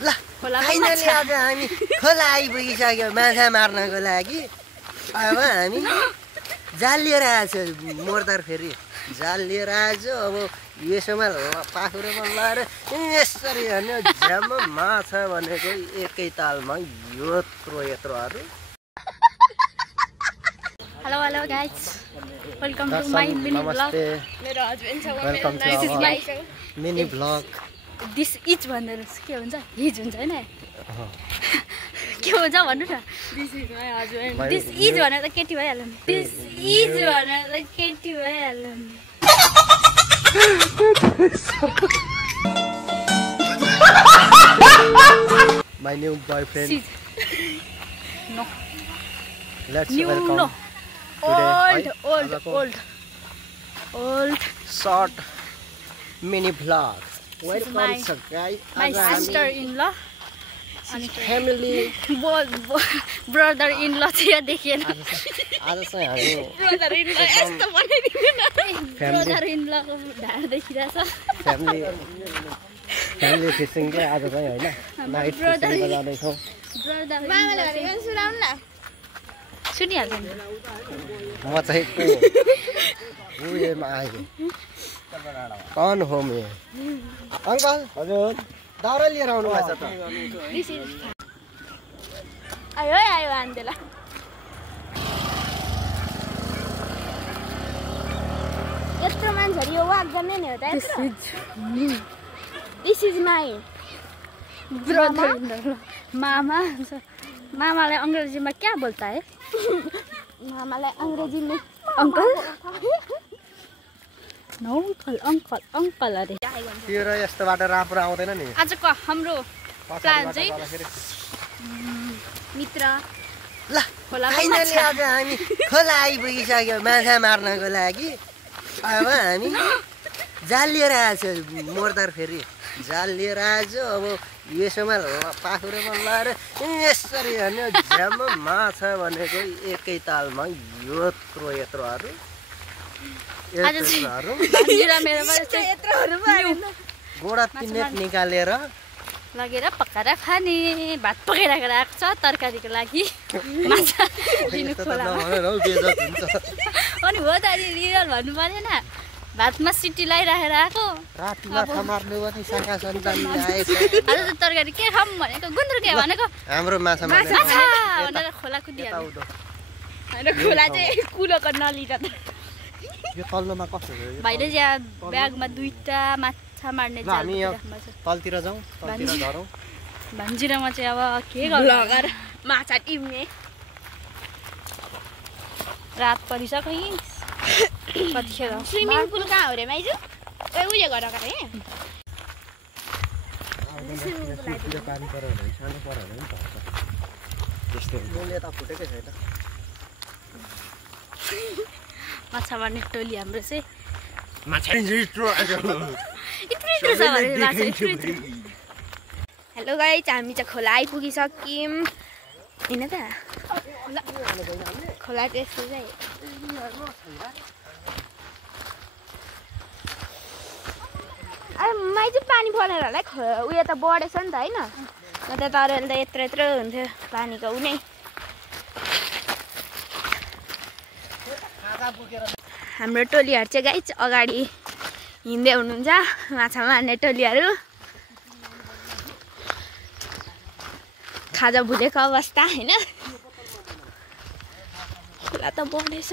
ल फाइनली आज हामी खोला आइपुगिसक्यो माछा मार्नको लागि। अब हामी जाल लिएर आएछौँ, मोर्दार फेरि जाल लिएर आएछौँ। अब यसोमा पाखुरोमा लगाएर यसरी हेर्ने झ्याममा माछा भनेको एकै तालमा यत्रो। Hello guys, welcome to my mini blog. मेरो हस्बेन्ड छ, welcome to my mini blog. This is भनेर के हुन्छ, हिज हुन्छ हैन, के हुन्छ भन्नु न। This is my husband. This is भनेर त केटी भइहाल्यो नि। दिस इज भनेर त केटी भइहाल्यो नि। My new boyfriend. No. Let's New, welcome. no. Old. Short mini vlog. Welcome, my- guys. My sister-in-law. Family. Brother-in-law चाहिँ देखिएन। आज चाहिँ हामी Brother-in-law यस्तो बनाइदिनु न। Brother-in-law को ढाड देखिरहेछ। फ्यामिली फिसिङ चाहिँ आज चाहिँ होइन, नाइट फिसिङको जाँदैछौँ। मामाले भनेको सुनाउनु न। सुनिहाल्छ नि। म चाहिँ उयोमा आएँ। कौन हो म? अङ्कल हजुर दाउरा लिएर आउनु भएछ त। आयो आन्देला। यत्रो मान्छेहरू यो वाक गर्ने नि हो त यत्रो। This is my brother-in-law. मामालाई अंग्रेजीमा क्या बोलता है? मामालाई अंग्रेजी में अंकल? अंकल अरे। तेरो यस्तो बाटो राम्रो आउँदैन नि। आजको हाम्रो प्लान चाहिँ मित्र ल फाइनली आज हामी खोला आइपुगिसक्यो माछा मार्नको लागि। अब हामी जाल लिएर आएछौँ, मोर्दार फेरि जाल लिएर आएछौँ। अब यसोमा पाखुरोमा लगाएर यसरी हेर्ने झ्याममा माछा भनेको एकै तालमा यत्रोहरू। गोडा 3 नेट निकालेर लगेर पकाएर खाने। भात पकाइराखेर आएको छ तरकारीको लागि। माछा लिनु खोला। अनि हो त रियल भन्नु परेन। भातमा सिटी लगाइराखेर आएको। राति माछा मार्नु पनि साका सन्तान आएछ। आज त तरकारी के खाऊँ भनेको, गुन्द्रुक भनेको हाम्रो माछा मार्ने भनेर खोला कुदिहाल्यो। होइन खोला चाहिँ कुलोको नलीर त। यो तल्लोमा कस्तो हो? भाइले यहाँ ब्यागमा 2टा माछा मार्ने जाल तलतिर जाउँ, तलतिर झरौँ। भन्जिरामा चाहिँ अब के गर्नु, माछा टिप्ने। रात परिसक्यो। कतिखेर स्विमिङ पुल कहाँ हो रे माइजू? उयो गर है। पानी पऱ्यो भने सानो पऱ्यो भने पनि पर्छ। त्यस्तै हुन्छ। त फुटेकै छैन। माछा मार्ने टोली हाम्रो चाहिँ हेलो गाइस, हामी चाहिँ खोला आइपुगिसक्यौँ होइन त। खोला चाहिँ यस्तो चाहिँ माइजू पानी परेर होला उयो त बढेछ नि त होइन, न त तरेल त यत्रो हुन्थ्यो पानीको उनै। हाम्रो टोलीहरू चाहिँ गाइस अगाडि हिँड्दै हुनुहुन्छ, माछा मार्ने टोलीहरू। खाजा भुलेको अवस्था होइन। खोला त बढेछ।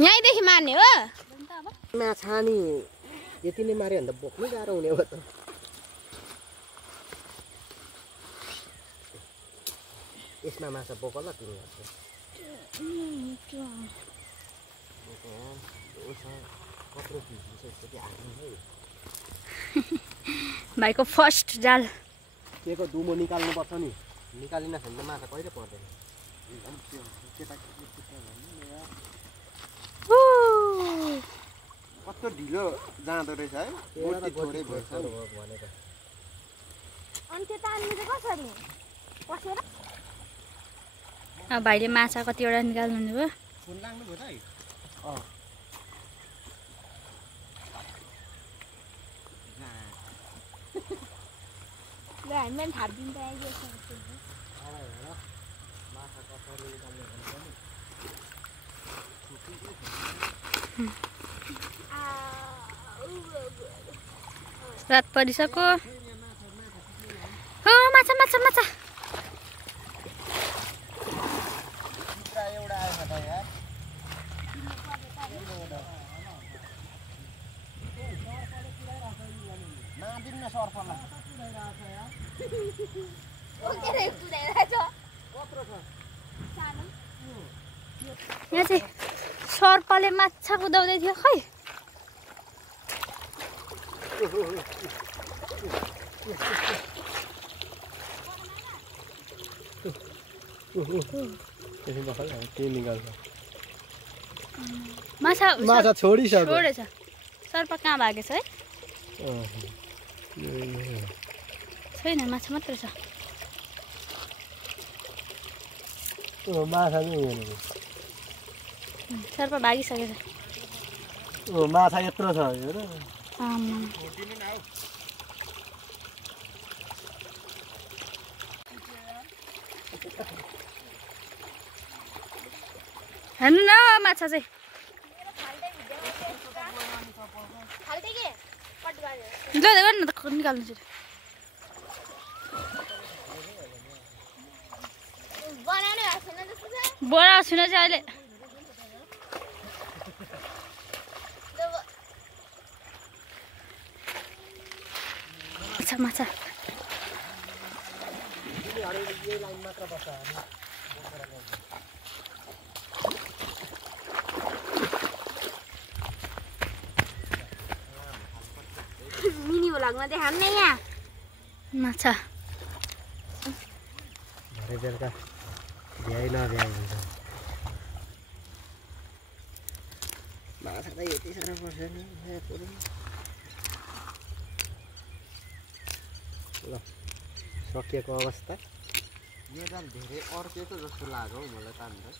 यहीँदेखि मार्ने हो माछा नि यति नै माऱ्यो भने त बोक्नै गाह्रो हुने हो त। यसमा माछा बोक ल तिमीहरू। भाइको फर्स्ट जाल। के को दुमो निकाल्नुपर्छ नि, निकालिन भने त माछा कहिले पर्दैन। कस्तो ढिलो जाँदो रहेछ है। भाइले माछा कतिवटा निकाल्नु भयो? ल हामी पनि थाप्दिन्छ रात परिसक्यो हो माछा माछा माछा यहाँ चाहिँ सर्पले माछा कुदाउँदै थियो खै माछा छोडेछ सर्प कहाँ भागेछ है छैन माछा मात्र छ सर्प भागिसकेछ माछा यत्रो छ हेर्नु न माछा चाहिँ गर्नु त निकाल्नु चाहिँ बनाएको छुइनँ चाहिँ अहिले माछा माछा मिनी भ्लगमा देखाउँ न यहाँ माछा माछा त यति साह्रो पर्छ नि ल सकिएको अवस्था यो जाल धेरै अड्केको जस्तो लाग्यो मलाई तान्दा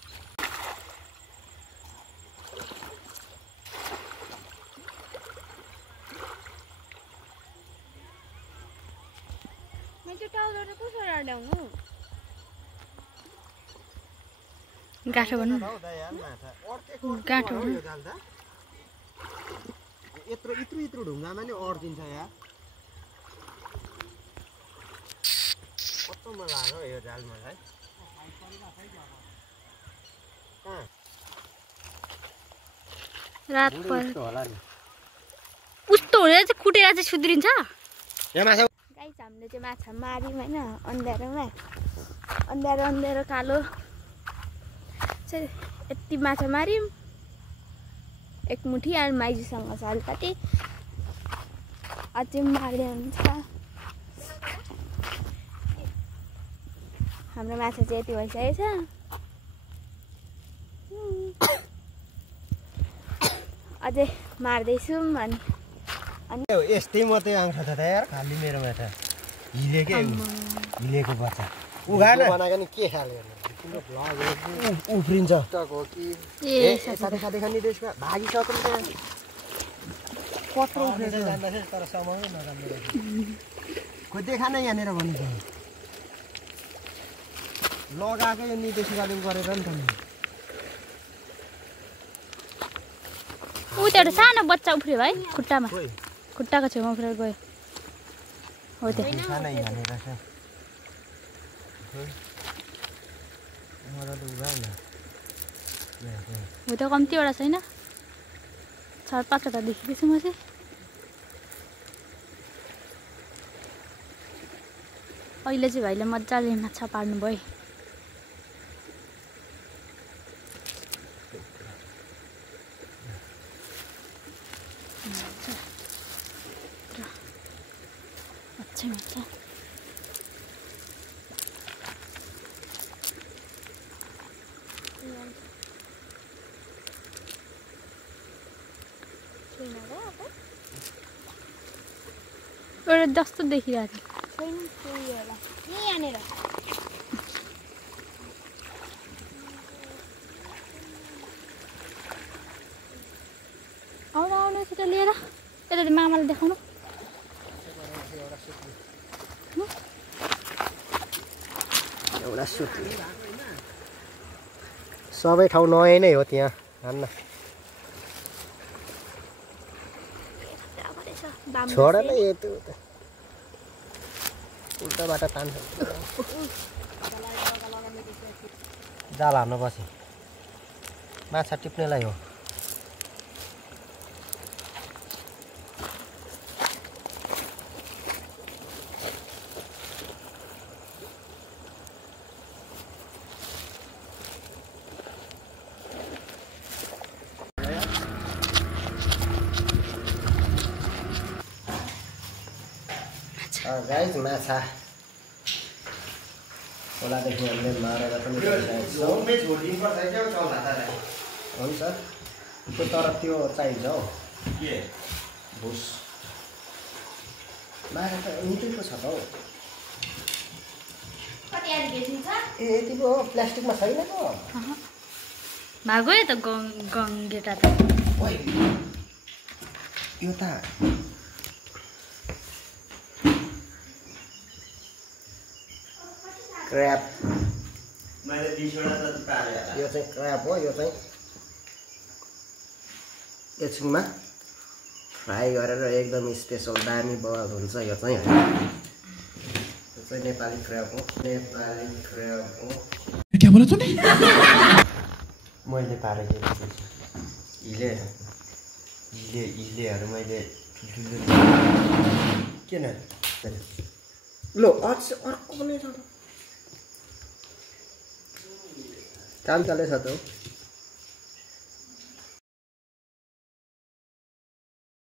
गाँठो भन्नु गाँठो यत्रो इत्रु ढुङ्गामा नि अड्किन्छ या कस्तो मजा लाग्यो यो जाल मलाई रात होला नि उस्तो हुने चाहिँ कुटेर चाहिँ सुध्रिन्छ गाइस हामीले चाहिँ माछा मार्यौँ होइन अँध्यारो कालो चाहिँ यति माछा मार्यौँ एक मुठी अनि माइजूसँग छ अलिकति अझै मार्दै हुन्छ हाम्रो माछा चाहिँ यति भइसकेको छ अझै मार्दैछौँ अनि यस्तै मात्रै आउँछ त यार खाली मेरोमा त हिलेको बच्चा बनाएको नि के खाले उफ्रिन्छ खाँदै खाने त्यसमा भागिसक्यो नि कत्रो उफ्रेर जाँदाखेरि तर समाउनै नजान्दै खोइ देखा नै यहाँनिर भनेको लगाएको यो निदेशी गाली गरेर नि त ऊ त्यो एउटा सानो बच्चा उफ्रियो भाइ खुट्टाको छेउमा उफ्रेर गयो हो त्यो हो त कम्तीवटा छैन 4-5वटा देखिँदैछु म चाहिँ अहिले चाहिँ भाइले मजाले माछा पार्नु भयो अच्छा माछा एउटा जस्तो देखिरहेको छैन यहाँनिर आउनु छिटो लिएर यता मामालाई देखाउनु एउटा सुत्ने सबै ठाउँ नयाँ नै हो त्यहाँ हान्न छोड न यति उता उल्टाबाट तान्छ जाल हाल्नु पछि माछा टिप्नेलाई हो गाइस माछा खोलादेखि हामीले मारेर पनि हुन्छ त्यो तर त्यो चाहिन्छ हौ भुस मारेर त निकैको छ त हौ ए यतिको हो प्लास्टिकमा छैन त भागो त गङ्गेटा त यो त क्र्याब मैले 20 वटा जति पारे यो चाहिँ क्र्याब हो यो चाहिँ एकछिनमा फ्राई गरेर एकदम स्पेशल दामी बवाल हुन्छ यो चाहिँ हैन यो चाहिँ नेपाली क्र्याब हो क्या बोला तूने मैले पारेको इलेहरू मैले ठुल्ठुलो किन लो अर्को पनि छ त काम चल्दैछ त